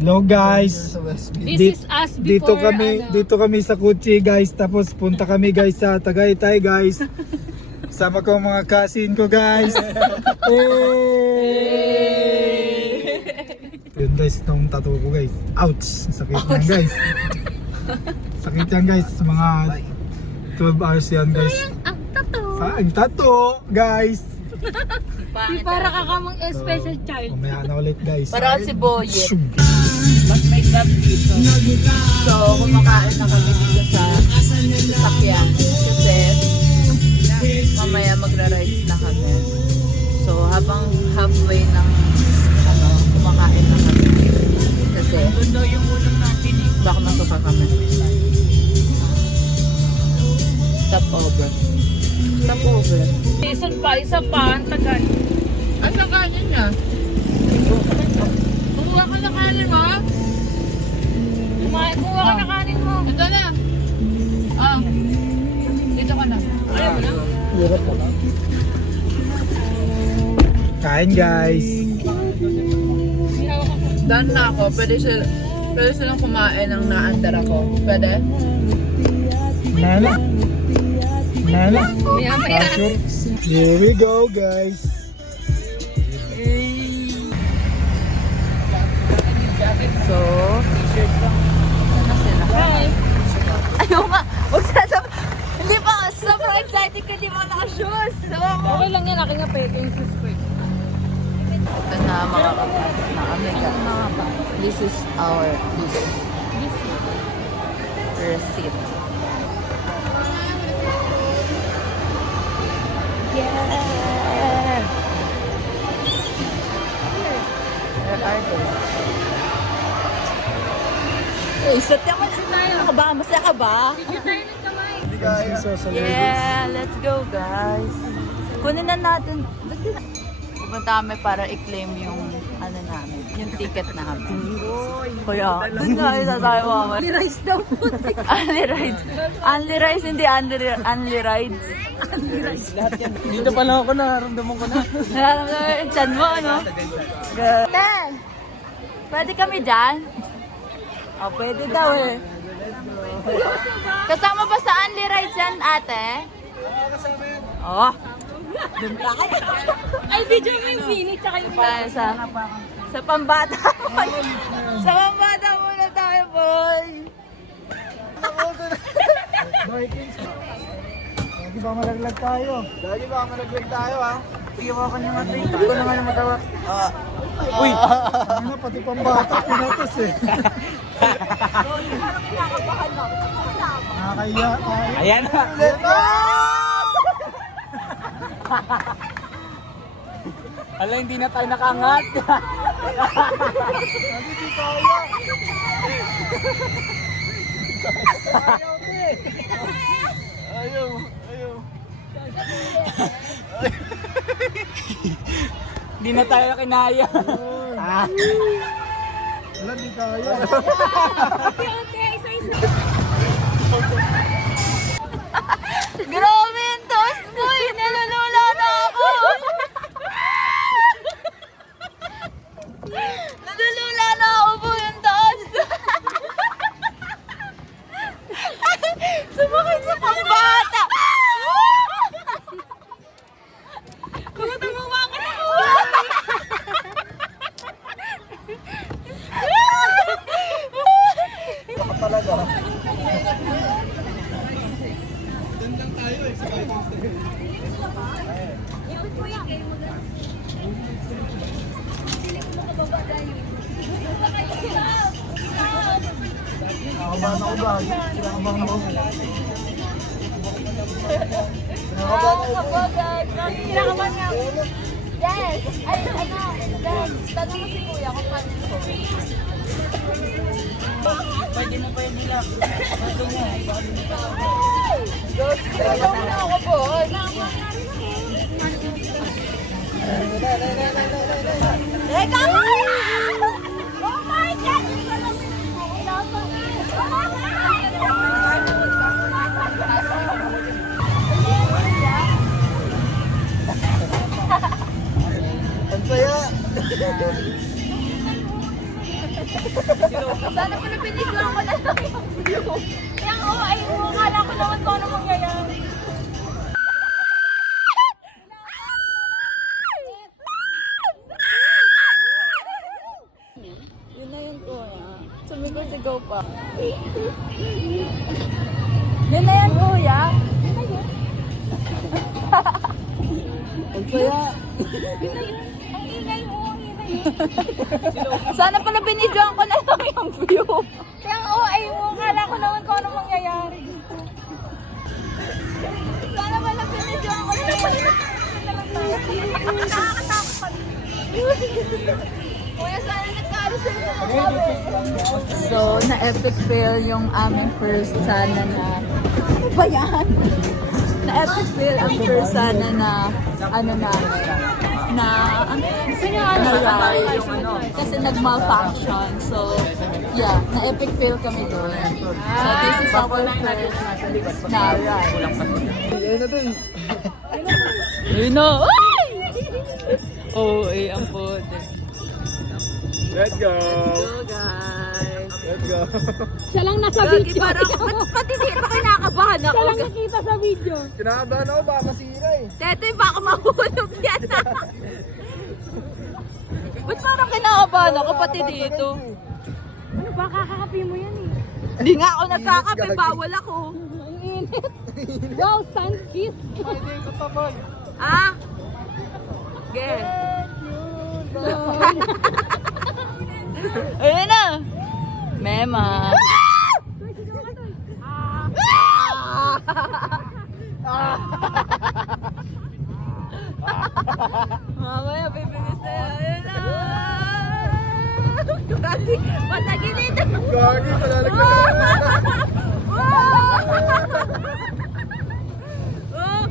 Hello guys. This is us before. Dito kami sa Kuchi guys. Tapos punta kami guys sa Tagaytay guys. Sama ko mga cousin ko guys. Yun guys, itong tattoo ko guys. Ouch! Sakit yan guys. Sakit yan guys. Mga 12 hours yan guys. Ang tattoo. Ang tattoo guys. Para ka kamang special child. Mamaya na ulit guys. Para si Boyet. Shug. Mas may club dito. So, kumakain na kami dito sa sasakyan. Kasi, mamaya magra-rides na kami. So, habang halfway ng kumakain na kami. Kasi, Gundo yung ulam natin eh. baka masuka kami. Stop over. Stop over. Season pa, isa pa, ang tagal. Ang kanin niya? Kumuha ka na kanin mo. Kumuha ka na kanin mo. Ito na. Dito ka na. Ayaw mo na. Kain guys. Done na ako. Pwede silang kumain ng naandar ako. Pwede? Nana. Maya. Sure. Here we go guys. So, t-shirt lang. Ano sila? Hi. Ayaw nga. Huwag sasama. Hindi pa. Sobrang excited ka. Di ba naka-shoes? Okay lang yan, aking nga pwede yung sus ko. Ito na makakapasok na kami. This is our receipt. Yeah! Where are they? Uy, sat naman tayo. Ka ba? Masaya ka ba? Video tayo ng kamay. Yeah, let's go guys. Kunin na natin. Pupunta kami para i-claim yung ano namin, yung ticket namin. Kuya, doon nga isa tayo mama. Only rice daw po. Only rides. Only rides, hindi only rides. Dito pa lang ako nararamdaman ko na. Nararamdaman yung chan mo, ano? Te, pwede kami dyan? Oh, pwede daw eh. Kasama ba sa only rides yan, ate? Oh. Doon tayo. Ay, video mo yung mini, tsaka yung Tayo sa pambata. Sa pambata muna tayo, boy. Lagi ba malaglag tayo? Ha? Sige mo ako niya matay. Hindi ko naman magawa. Uy! Ano pati pambata pinatas eh. Nakakaya tayo. Ayan na. Ala, hindi na tayo nakangat. Ayaw. Hindi na tayo kinaya. Wala, di kaya. Grabe yung toast, boy. Nalulula na ako. Nalulula na ako, boy, yung toast. Sumakit sa pambata. Tumutumawa ka na po. Talaga. Kinakabahan ako ba? Kinakabahan ako. Kinakabahan nga ako. Yes! Ay, ano, tanong mo si kuya kung paano ko. Pwede mo pa yung bilak. Ito mo. Grabe na ako, boy. Teka mo! Oh my God! Ang saya! Sana pala binigyan ko na lang yung view. Kaya oo, ay mo, kala ko naman kung ano mangyayari. Yun na yun kuya. Sumigaw-sigaw pa. Yun na yan kuya. Ang saya. Ang ingay mo, ang ingay. Sana pala binidyoan ko na lang yung view. Kaya oo, ay mo, kala ko naman kung ano mangyayari. Sana pala binigyan ko na lang. Nakakatakot pa. Kuya, sana nagkaalo sa So, na-epic fail yung aming first sana na... Ano ba yan? Na-epic fail ang first sana na... Ano namin? Na... Ano ride. Kasi nag-malfunction. So, yeah. Na-epic fail kami doon. So, this is our first na ride. Yun na! Ay! Oh, ang pote. Let's go! Go, guys! Let's go! Siya lang nasa Gagi, video. parang, pati dito kinakabahan ako. Siya lang nakita sa video. Kinakabahan ako, baka masira eh. Tete, baka mahulog yan. Ba't parang kinakabahan ako pati dito? Ano ba, kakakapi mo yan eh. Hindi nga ako nagkakape, bawal ako. Ang init. Wow, sun kiss. Ay, hindi ko tabay. Ah? Ge. Ayun na. Mema. Mamaya, bibilis na yan. Ayun na. Gagi, patagilid. Gagi, talalagyan na. Oh,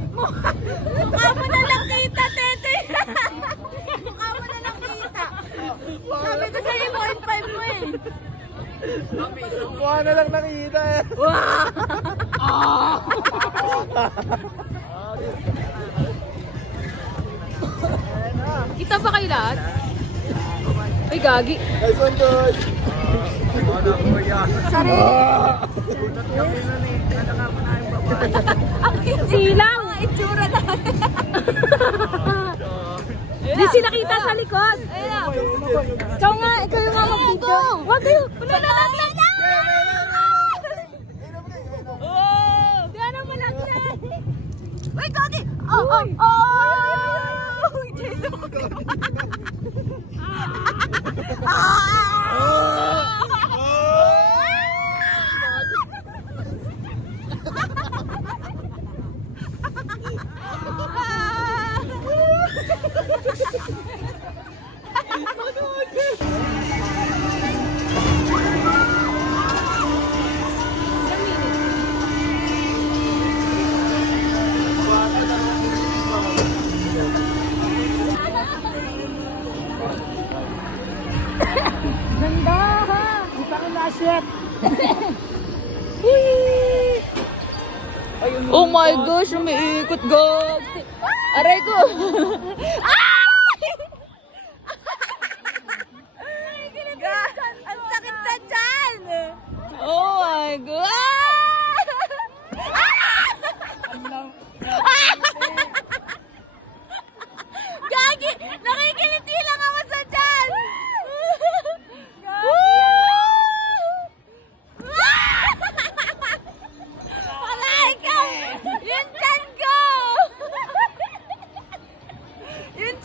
mukha mo na lang kita, Tete. Mukha mo na lang kita. Sabi ko sa'yo, 0.5 mo eh. Mukha na lang nakita eh. Kita ba kayo lahat? Ay, gagi. Ay, kondol. Ano ko yan? Silang. Mga itsura na. Di sila kita sa likod. Ayun na. Ikaw nga, ikaw yung mga video. Wag kayo. Oh! Gano'n mo lang siya. Wait, Gagi! Oh, oh, oh! Jesus! Ganda ha. Kita ko na shit. Oh my gosh, umiikot, God! Aray ko! Ang sakit sa tiyan! Oh my God! Gagi! Nakikiliti lang ako sa tiyan! Palay ka! Yung tiyan ko! Yung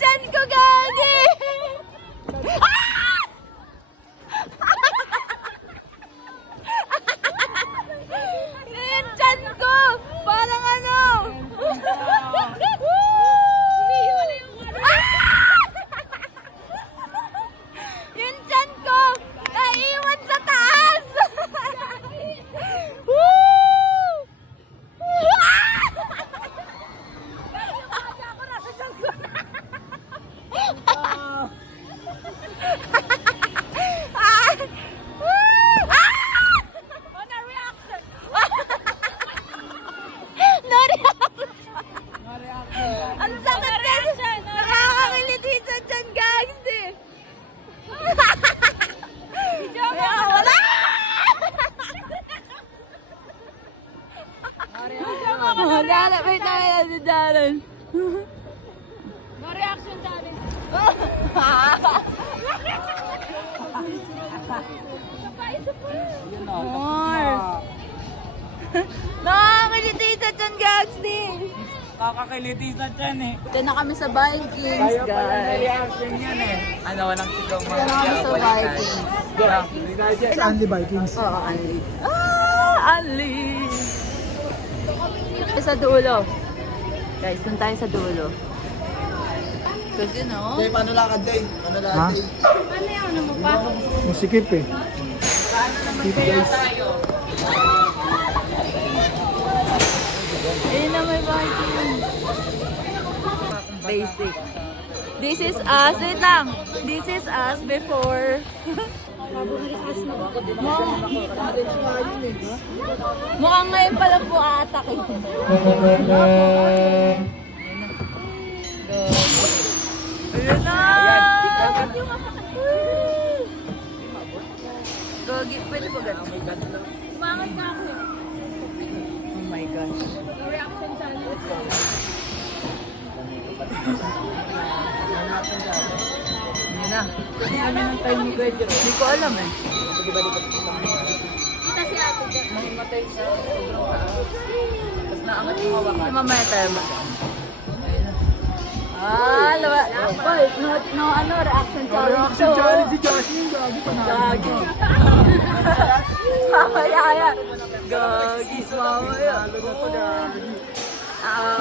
challenge. No reaction challenge. More. Nakakiliti sa tiyan, Gagsby. Kakakiliti sa tiyan eh. Ito na kami sa Vikings, Kaya pala na guys. reaction yan eh. Ano, walang sigaw mga Ito na kami sa Vikings. Andy Vikings. Oo, Anli. Anli. Sa dulo. Guys, dun tayo sa dulo. Kasi no? Day, paano lakad, Day? Paano lakad, Ha? Day? Ano yung ano mo pa? Musikip eh. Ayun na may Vikings. Basic. This is us. Wait lang. This is us before. Mukhang ngayon pala po aatakin. Ayun na! Gogi, pwede po ganun. Bakit ka ako? Oh my gosh. No reaction challenge. Yun na. Hindi ko alam eh. Kita si ate dyan. Mamaya tayo ba? Ah, lawa. Boy, no ano, reaction challenge. Reaction challenge si Jasmine. Gagi pa na. Gagi. Mamaya yan. Gagi, mamaya.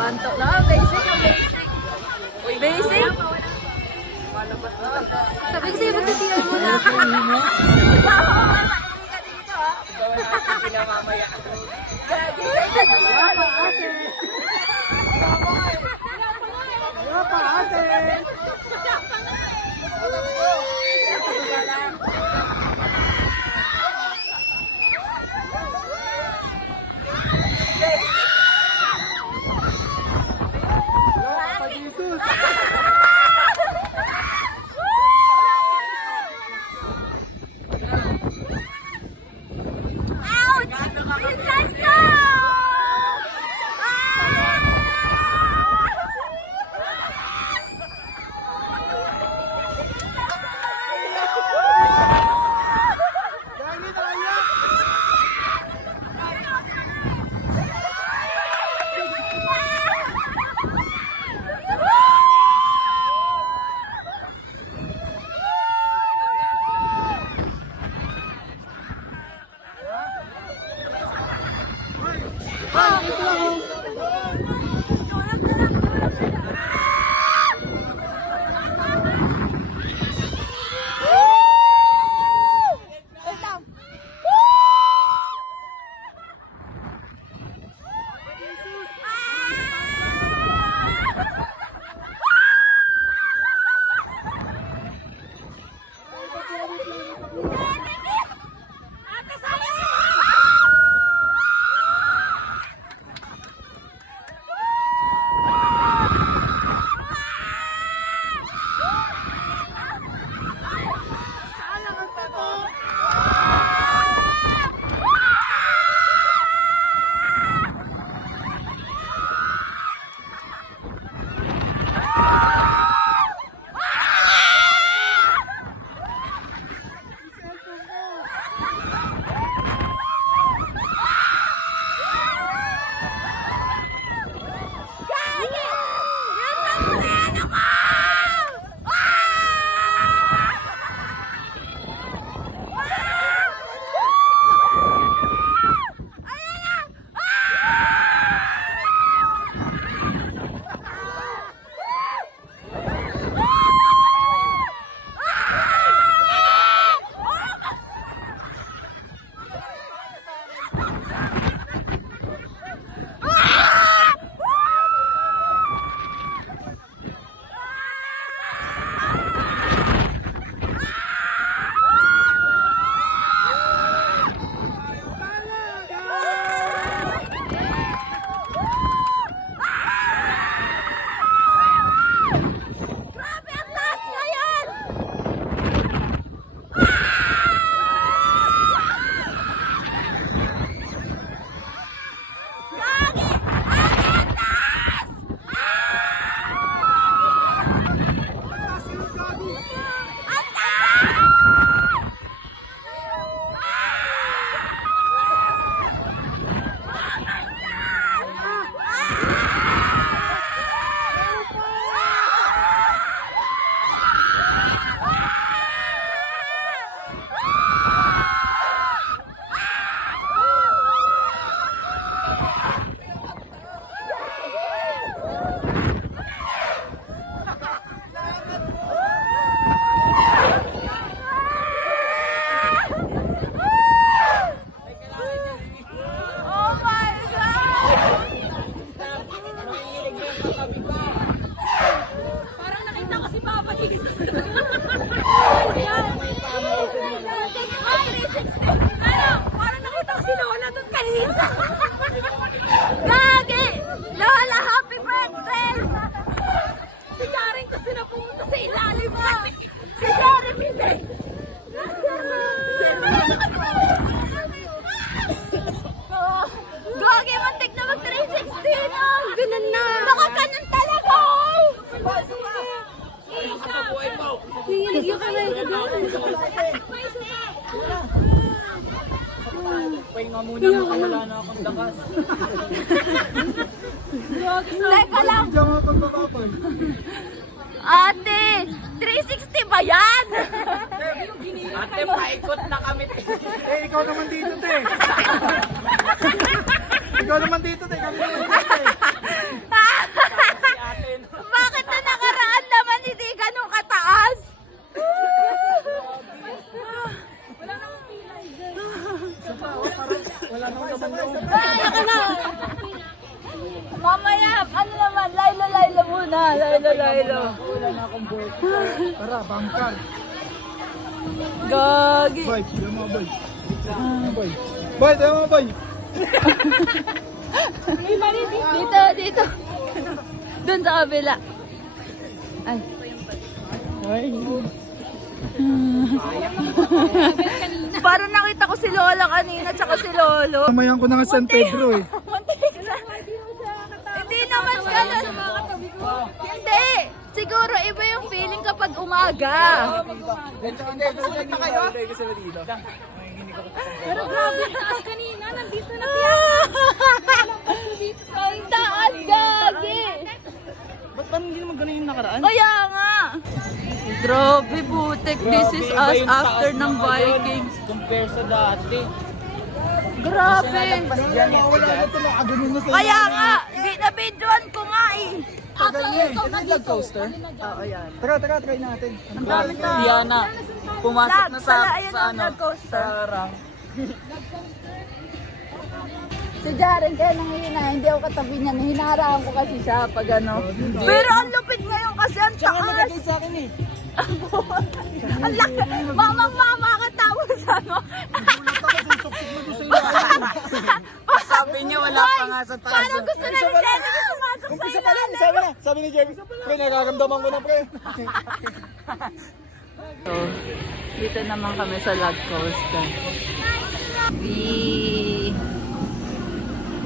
Antok na, basic na basic. Basic? Sabi ko sa'yo, magsisiyan mo na. Gagi, ate. Kaya pa ate. Papahinga muna wala na akong lakas. Teka lang. Diyan mga pagbababal. Ate, 360 ba yan? Ate, paikot na kami. Eh, ikaw naman dito, te. Ikaw naman dito, te. Kami naman dito, te. Bakit na nakaraan naman hindi ganun kataas? Wala naman naman doon. Ay, na. Mamaya, ano naman, Laylo muna. Laylo. Tara, bangkal. Gagi. Boy, diyan mga boy. Boy. Boy, diyan mga boy. Dito. Doon sa kabila. Ay. Parang nakita ko si Lola kanina tsaka si Lolo. Mamayan ko na nga San Pedro eh. Hindi naman ganun. Hindi. Siguro iba yung feeling kapag umaga. Pero grabe yung taas kanina. Nandito na siya. Ang taas, gagi. Ba't parang hindi naman ganun yung nakaraan? Kaya nga. Grabe, putek. This is us after ng Vikings. Compare sa dati. Grabe. Wala na ito, nakaganon na sa Kaya nga, binabidyoan ko nga eh. Tara, try natin. Ang dami na. Diana, pumasok na sa, Ayun sa ang ano, roller coaster. sa rank. Si Jaren kaya nangihina, hindi ako katabi niya. Hinaharaan ko kasi siya pag ano. Pero ang lupit ngayon kasi ang taas. sa akin eh. Ang laki. Mamang-mama ka tapos ano. Sabi niya wala pa nga sa taas. Parang gusto na ni Jenny sumasok sa ilalim. Sabi ni Jerry, pre, nakakamdaman ko na, pre. So, dito naman kami sa log coaster.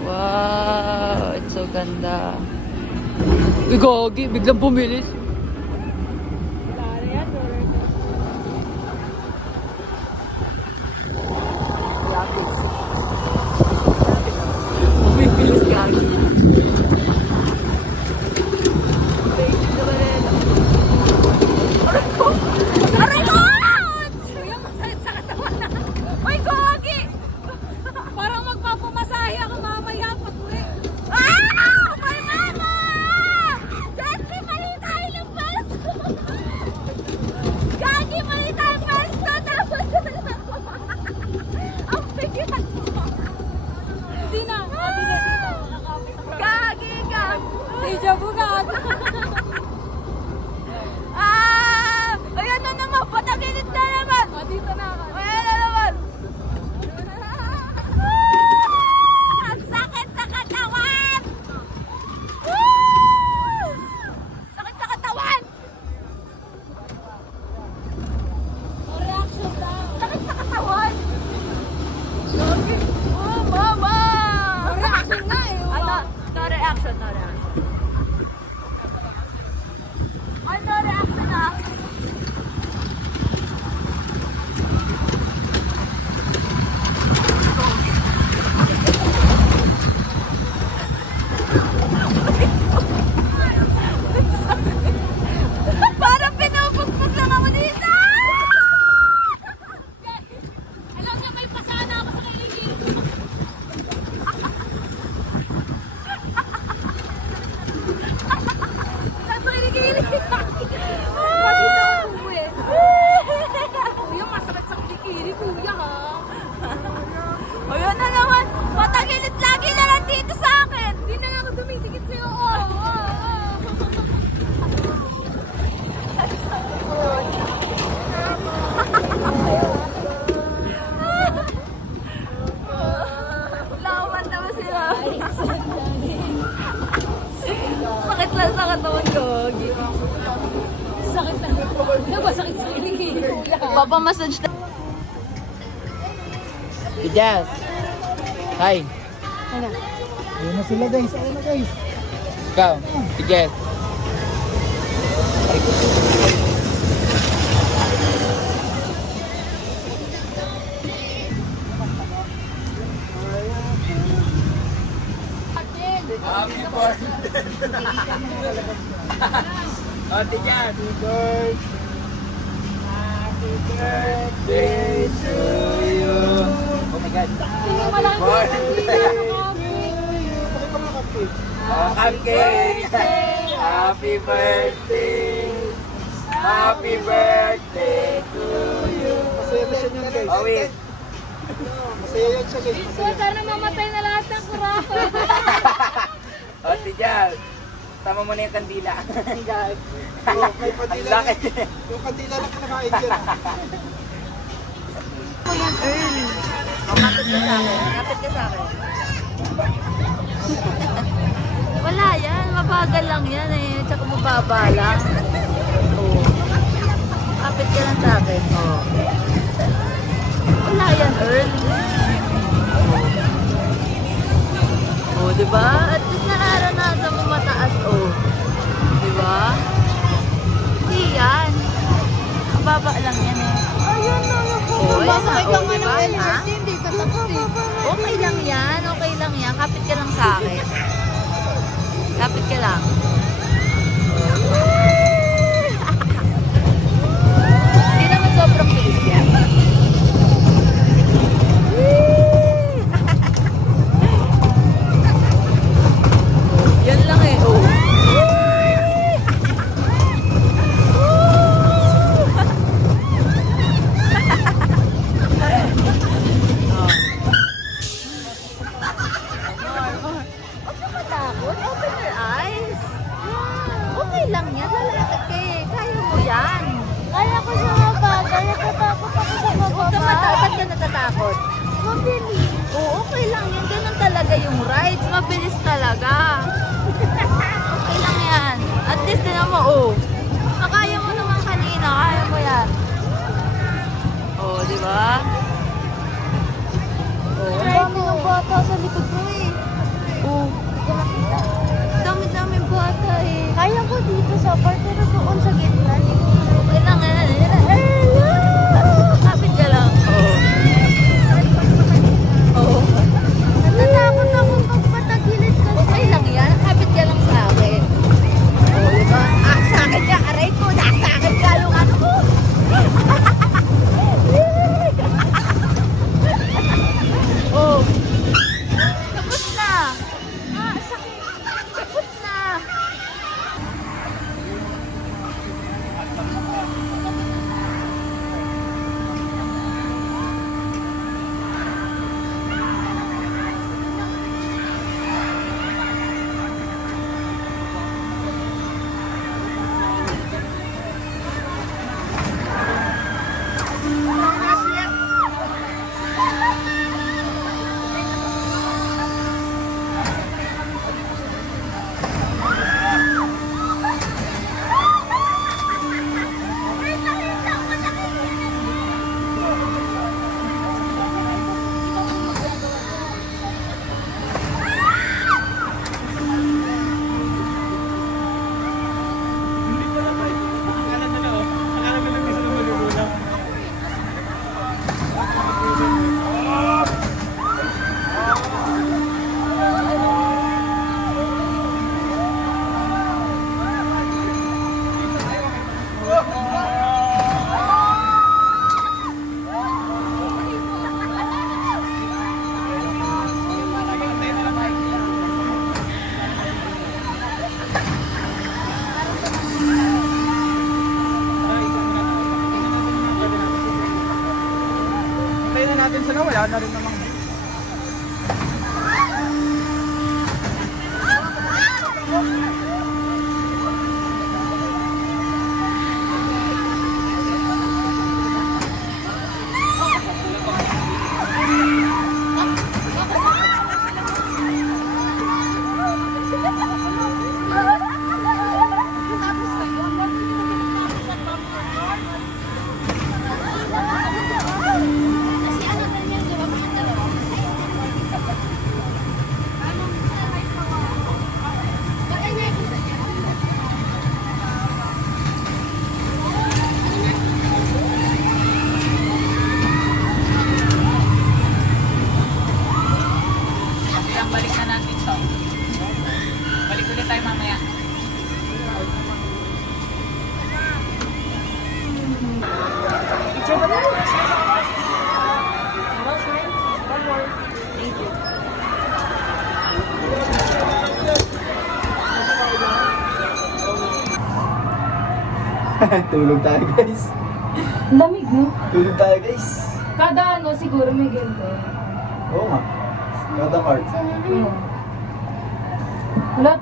Wow, it's so ganda. Gagi, biglang bumilis. Lapis. Bumibilis gagi. Aray ko! Kuya, masakit sa katawan na. Uy, gagi! Parang magpapamasahe ako mamaya pag uwi. Ah! My mama! Gagi, mali tayo ng pesto! Gagi, mali tayo ng pesto! Tapos ang bigat mo! Hindi na. Gagi ka! Deja vu ka. Ah! Ayan na naman! Pataginit na naman! Dito na ako. Ayan na naman! Ang sakit sa katawan! Sakit sa katawan! Reaction daw. Sakit sa katawan! Gagi! Oh, mama! Reaction na eh. Ano? No reaction, no reaction. Ay, no reaction ah! Parang pinupugpug lang ako dito! Alam niya may pasana ako sa kiligin. Saan sa kilikili? Pati na ako uwi. Kuya, masakit sa kilikili, kuya ha. Ayun na naman! Patagilid lagi na lang dito sa akin! Hindi na nga ako dumidikit sa'yo. Oh. Lawan naman sila. Sakit lang sa katawan ko. Sakit na. Diba sakit sa kilikili, kuya? Papamassage na. Yes. Hi. Ayun na sila, guys. Ayun na, guys. Ikaw. Yes. O, tigyan. Happy birthday to you. Oh my God. Tingin mo lang Born. Oh, cupcake. Happy birthday. Happy birthday to you. Masaya na siya niyan, guys. Oh, wait. Masaya yan siya, guys. So, sana mamatay na lahat ng kurako. O, tigyan. Tama mo na yung kandila. May Ang kandila na, laki. yung kandila na kinakain dyan. Kapit ka sa akin. Kapit ka sa akin. Wala yan. Mabagal lang yan eh. Tsaka mababa lang. Oo. Kapit ka lang sa akin. Oo. Wala yan, Earl. Oo, diba? At least nararanasan mo mataas. Oo. Diba? Hindi yan. Mababa lang yan eh. Ayun na, Oo, ayan na. Oo, ng diba? Ha? LRT, hindi ka tapos eh. Okay lang yan, okay lang yan. Kapit ka lang sa akin. Kapit ka lang. Hindi naman sobrang bilis yan. Yan lang eh, oh. Huwag ka matakot. Open your eyes. Okay lang yan. Lalakad ka eh. Kaya mo yan. Kaya ko sa mabagal, natatakot ako sa Huwag ka mababa. matakot ka natatakot. Mabilis. Oo, okay lang yan. Ganun talaga yung rides. Mabilis talaga. Okay lang yan. At least din mo, oh. Kaya mo naman kanina. Kaya mo yan. Oh, di ba? Oh, Ang dami ng bata sa likod ko eh. oh. Dami-dami bata eh. Kaya ko dito sa part, pero doon sa gitna. Okay lang yan. Kapit ka lang. Oh. Oh. Natatakot akong magpatagilid kasi. Okay lang yan. Kapit ka lang sa akin. Oh, diba? Ah, sa akin ka. Aray ko. Nasa akin ka yung ano ko. Oh. Tapos na. Ah, sakit. Tapos na. Tayo na natin sila, wala na rin namang. Tapos kayo, kasi ano ganyan, di ba? Mga dalawa. Tulog tayo guys. Lamig, no? Tulog tayo guys. Kada ano, siguro may ganito. Oo nga. Kada card. Wala.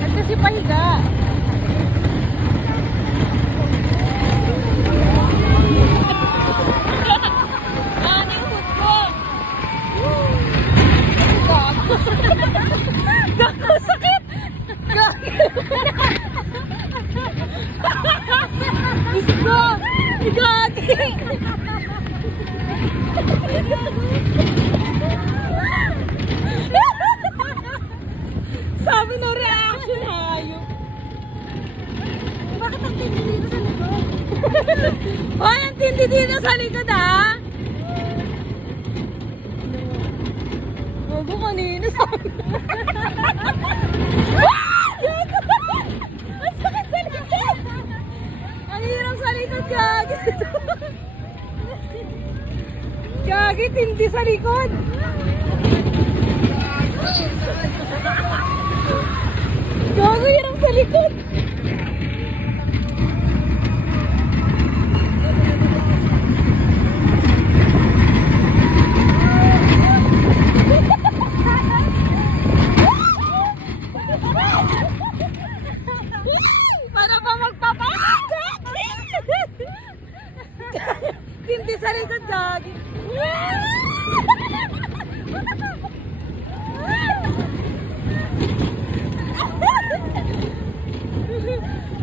At kasi pahiga. Gago, sakit! Gusto! Gagi! Sabi ng reaction, hayop. Bakit ang tindi dito sa likod? Hoy, ang tindi dito sa likod, ha? Bago kanina sabi. Ang sakit sa likod! Ang hirap sa likod, Gagi! Gagi, tindi sa likod! Gago, hirap sa likod! Para pa magpapakagag! Tindi sa likod, Gagi!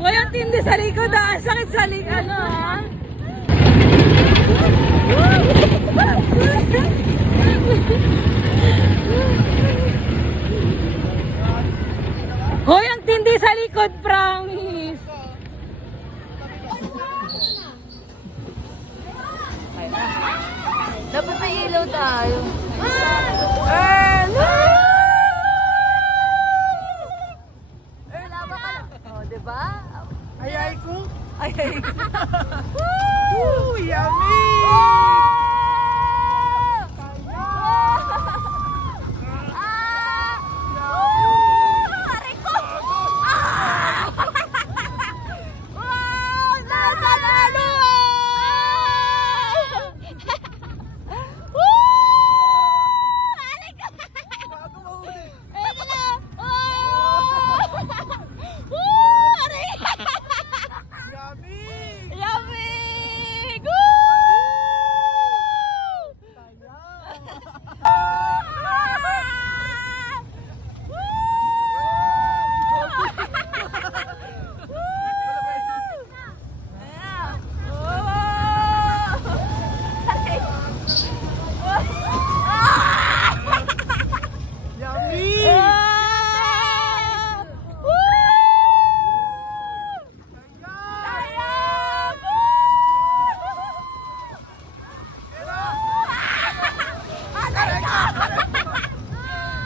Hoy, ang tindi sa likod, ha? Sakit sa likod, ano, ha? Hoy, ang tindi sa likod, promise! Dapat may ilaw tayo. Lama ka. Oh, diba? Ayay ko. Ay, ay. Woo! Yummy!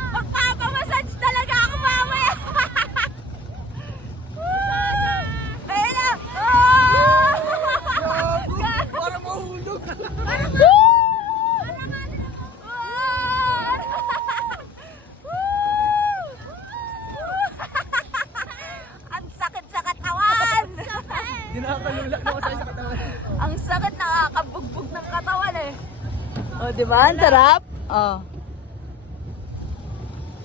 Magpapamassage talaga ako mamaya. Ayun na. Para mahulog. Ang sakit sa katawan. Dinakalula na ako sa katawan. Ang sakit, nakakabugbog ng katawan eh. Oh, di ba? Ang sarap. Oh.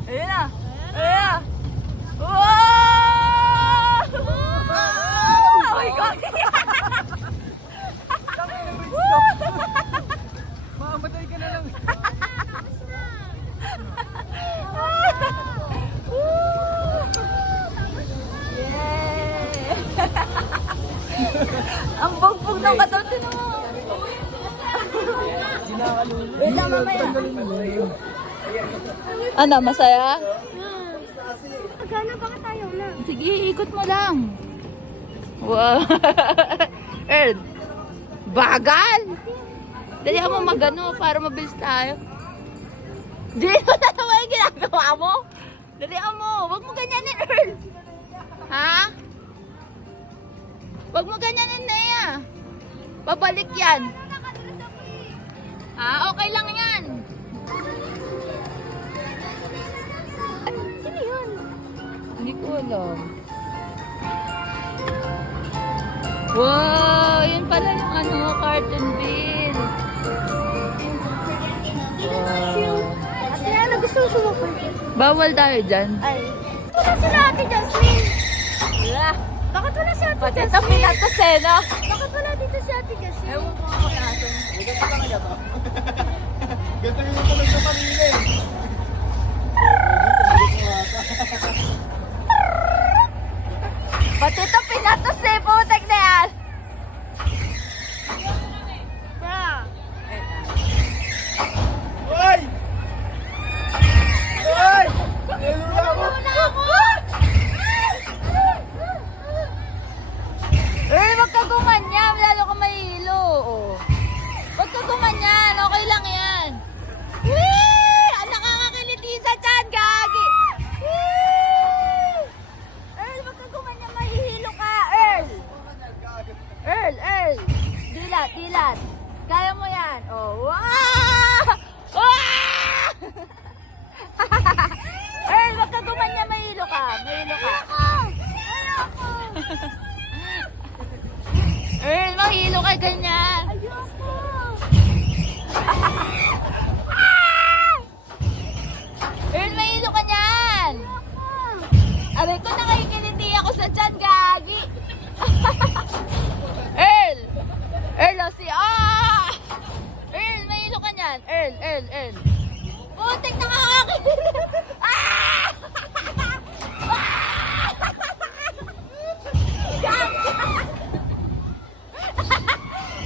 Ayun na. Ayun na. Wow! Oh my God! Mamamatay ka na lang. Yay! Ang bugbog ng katawan. Tinan mo. Wait lang, mamaya. Ano, masaya? Magkano ba tayo na? Sige, ikot mo lang. Wow. Earl, bagal. Dali mo magano para mabilis tayo. Di mo na naman yung ginagawa mo. Dali mo. Huwag mo ganyanin, Earl. Ha? Huwag mo ganyanin, Nea. Babalik yan. Okay lang yan. Sino yun? Hindi ko alam. Wow, yun pala yung ano, carton bill. Wow. Ate Ana, gusto mo sumapal? Bawal tayo dyan. Ay. Wala sila Ate Jasmine. Wala. Bakit wala si Ate Pati ito Jasmine? pinatos eh, no? Bakit wala dito si Ate Jasmine? Ewan ko ako natin. Ganito yung tulog sa kanila eh. Pati ito pinatos eh, putek na yan. Bra. Hoy! Hoy! Nilula mo! Wala ako! Wag ka gumanyan, lalo ka mahilo. Oh. Wag ka gumanyan, okay lang yan. Wee! Ang nakakakiliti sa tiyan, gagi. Wee! Earl, wag ka gumanyan, mahihilo ka, Earl. Earl. Dilat, dilat. Kaya mo yan. Oh, wow! Wow! Earl, wag ka gumanyan, mahilo ka. Mahilo ka. Earl, mahilo ka ganyan. Earl, mahilo ka niyan. Aray ko, nakikiliti ako sa tiyan, gagi. Earl! Earl, oh, Earl, mahilo ka niyan. Earl. Putik, nakakakiliti. Ah!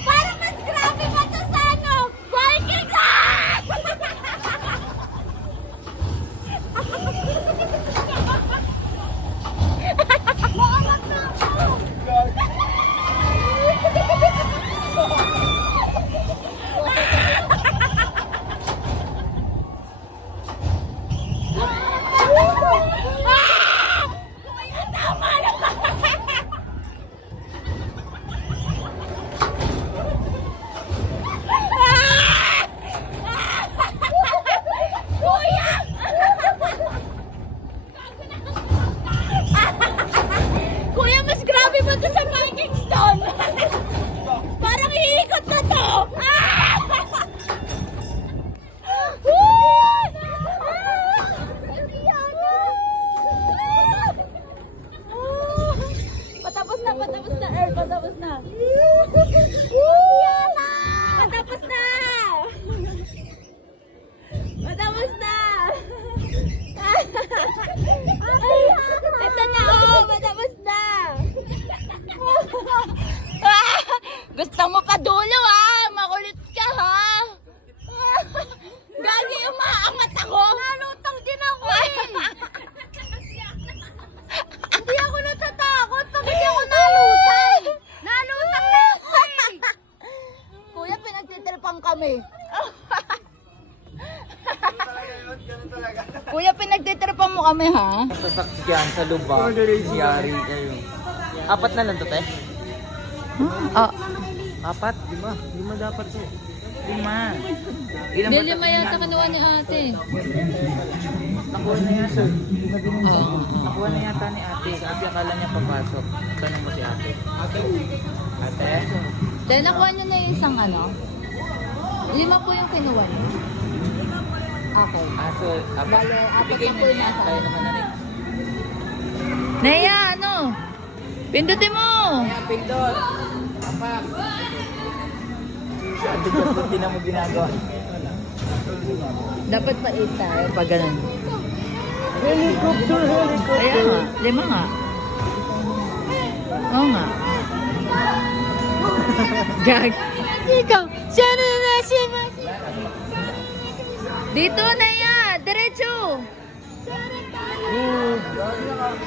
Parang mas grabe pa to sa ano, Vikings! Kuya, mas grabe pa to sa Vikings doon. Parang iikot na to. Patapos na, Earl. Patapos na. Patapos na. Ito na, oh. Patapos na. Gusto mo pa dulo, ha? Makulit ka, ha? Gagi, umaangat ako. Nalutang din ako, eh. Hindi ako natatakot pag hindi ako nalutang. Nalutang na ako, eh. Kuya, pinagtitripan kami. Kuya, pinagtitripan mo kami, ha? Sasakyan sa lubak, yari kayo. Apat na lang to, te? Ah, Apat? Lima dapat to. Lima. Ilan hindi ba lima yata kanuha ni ate. Nakuha na yata. Oo. Nakuha na yata ni ate. Kasi akala niya papasok. Tanong mo si ate. Ate? Dahil nakuha niyo na yung isang ano? Lima po yung kinuha niyo. Okay. So, Bale, apat ibigay na mo po na yung yan. nasa. Tayo naman na rin. Naya, ano? Pindutin mo! Kaya, pindot. Apak. Ate, hindi na mo ginagawa. Dapat pa 8 tayo pag ganun. Helicopter! Kaya nga, lima nga. Oo nga. Gag. Ikaw, siya na. Dito na yan, diretso.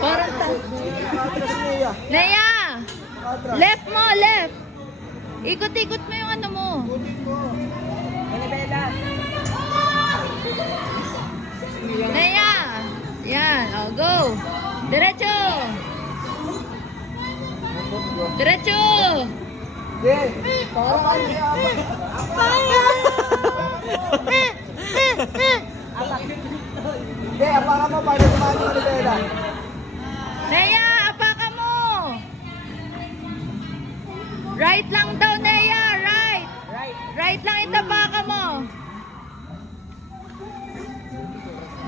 Parang Naya, left mo, left. Ikot-ikot mo yung ano mo. Naya, yan, oh, go. Diretso. Diretso. Parang Hindi, apaka mo, paano kumano ni Bella? Nea, apaka mo! Right lang daw, Nea! Right! Right lang itapaka mo!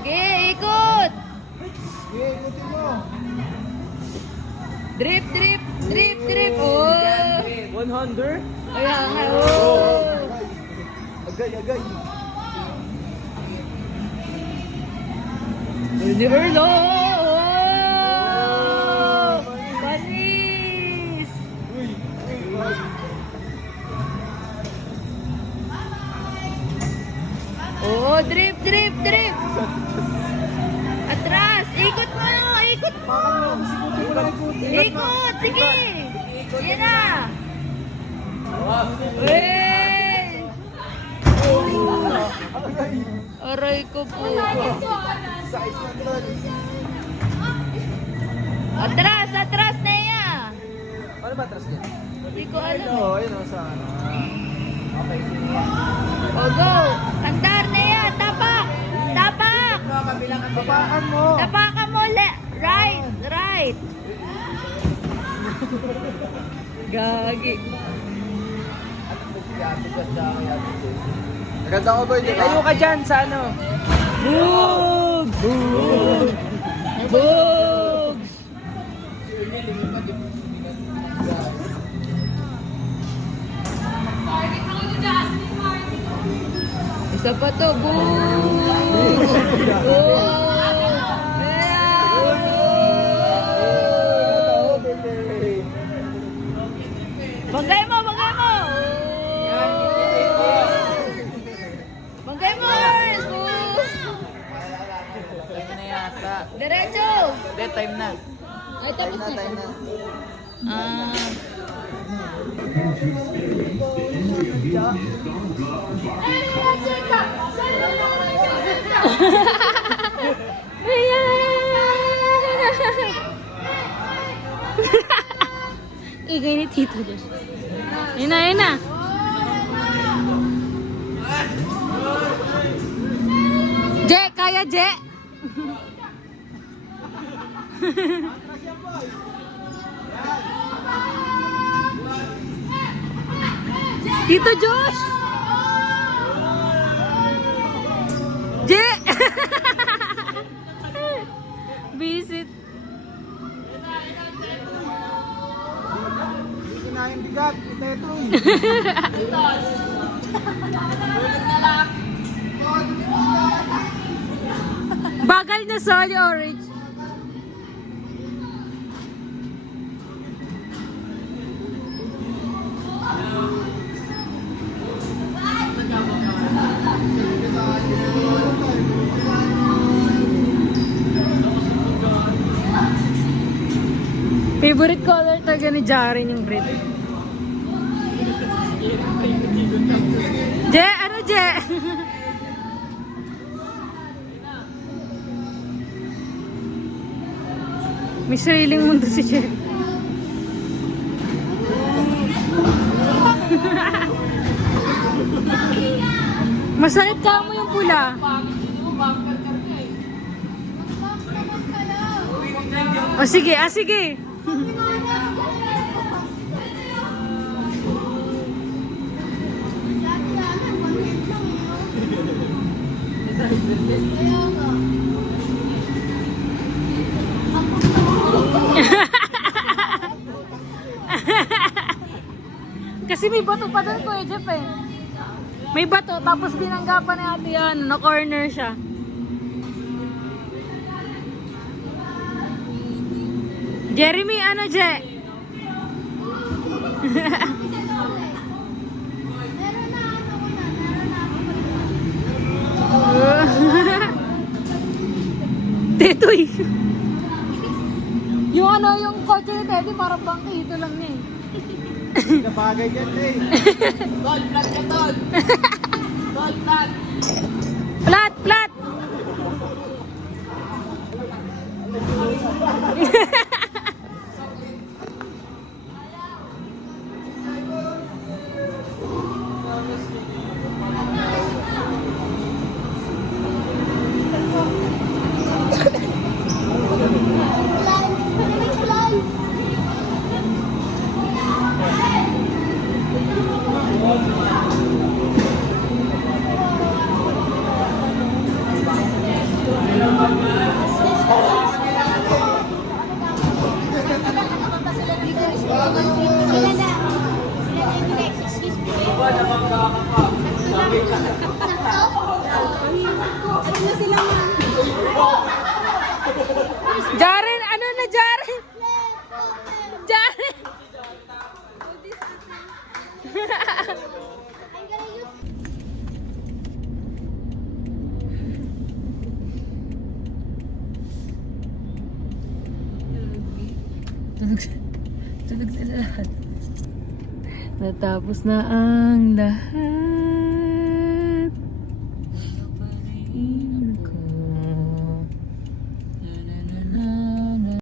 Okay, ikot! Sige, ikutin mo. Drip, drip, drip, drip! Oh! 100? Ayan nga, oh! Agay, agay. Early Erlo! Oh! Panis! Oh, drip, drip, drip! Atras! Ikot mo! Ikot mo! Ikutin mo lang, ikutin. Ikot! Sige! Yan na! Wey! Aray ko po. Size na tol. Atras! Atras, Nea! Ano ba atras niya? Hindi ko alam. Oo, yun o sa ano. Okay, sige. O, go! Andar, Nea! Tapak! Tapak! Tapakan mo. Tapakan mo! Right! Right! Gagi. Maganda ko ba yun? Tayo ka dyan sa ano? Bug! Bug! Bug! Isa pa to, bug! Oh! Banggay mo, banggay mo! Banggay mo, Ernst! Time na yata. Diretso! Hindi, time na. Ay, tapos na. Ah. Igay ni Tito Josh. Ayun na, ayun na. Je, kaya Je. Tito Josh! Je! Visit. Kinain bigat. Ito ito. Bagal na Solid Orange. Favorite color talaga ni Jaren yung red. Je, ano Je? May sariling mundo si Je. Masakit ka mo yung pula. O sige, sige. Kasi may bato pa doon, Kuya Jeff eh. May bato, tapos binanggapan ni ate yan, na-corner siya. Jeremy, ano Je? Tetoy. Yung ano, yung kotse ni Teddy, parang bangkito lang niya eh. Nabagay yan eh. Plat, plat! Jaren, ano na Jaren? Jaren! Tulog na lahat. Natapos na ang lahat.